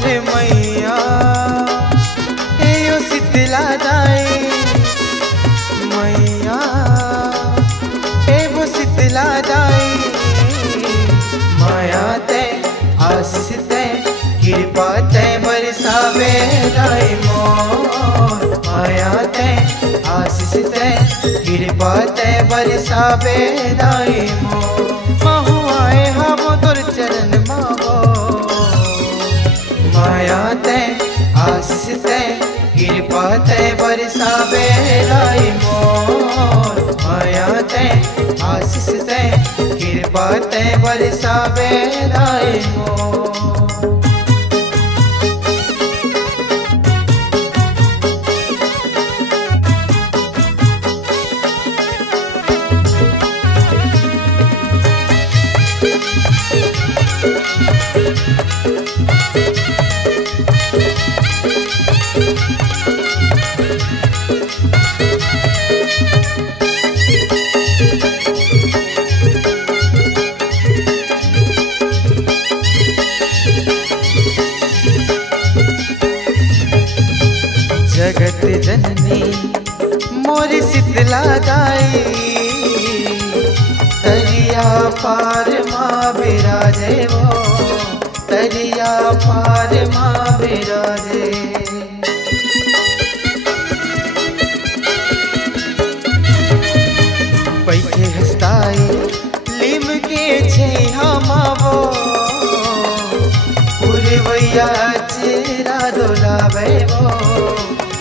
मोरे मैया एयो शीतला दाई मैया एवो शीतला दाई माया ते आशीष ते कृपा ते बरसावे दाई मोर माया ते आशीष ते कृपा ते बरसावे दाई मोर महु आए हम तोर चरण मावो माया ते आशीष ते कृपा ते बरसावे दाई मोर माया ते आशीष ते कृपा ते बरसावे दाई मोर। जगत जननी मोरी शीतला दाई तरिया पार माँ बिराजे वो तरिया पार माँ बिराजे। बैठे हस्ताई लिम के छे हम वो पुरवैया चेरा डोलावे वो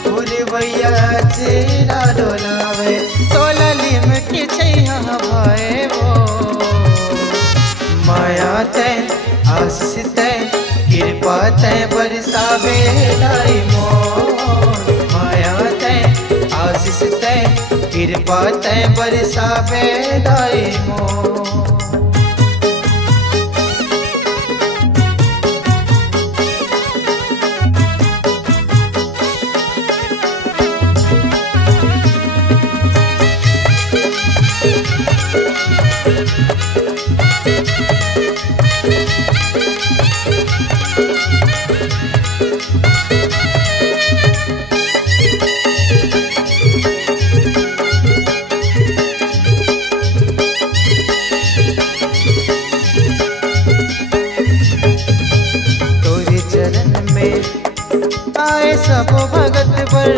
पुरवैया चेरा डोलावे तोला लिम के छैया भाई वो माया ते आशीष ते कृपा ते बरसावे दाई मोर माया ते आशीष ते कृपा ते बरसावे दाई मोर। आए सब भगत बर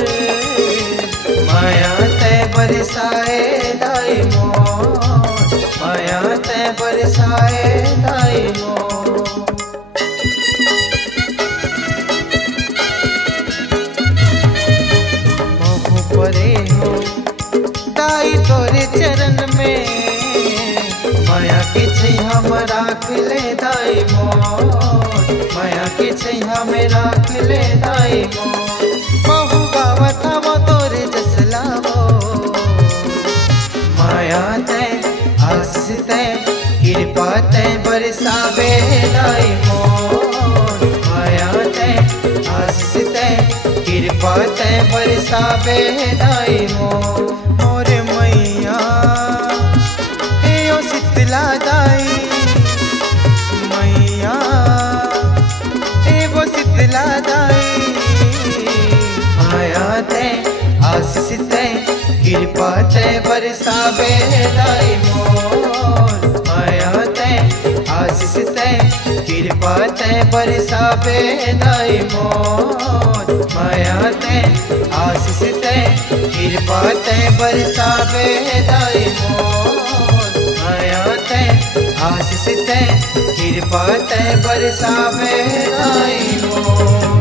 माया ते बरसाए दाई मोर माया ते बरसाए दाई मोर। मोह परे हो दाई तोरे चरण में माया के छैया में राख ले दाई मोर माया के छैया में राख ले दाई मोर। महु गावत हम तोरे जसला वो माया ते आशीष ते कृपा ते बरसावे दाई मोर माया ते आशीष ते कृपा ते बरसावे दाई मोर। मोरे मैया एयो शीतला दाई मैया एवो शीतला दाई माया ते आशीष ते कृपा ते बरसावे दाई मोर माया ते आशीष ते कृपा ते बरसावे दाई मोर माया ते आशीष ते कृपा ते बरसावे दाई मोर माया ते आशीष ते कृपा ते बरसावे दाई मोर।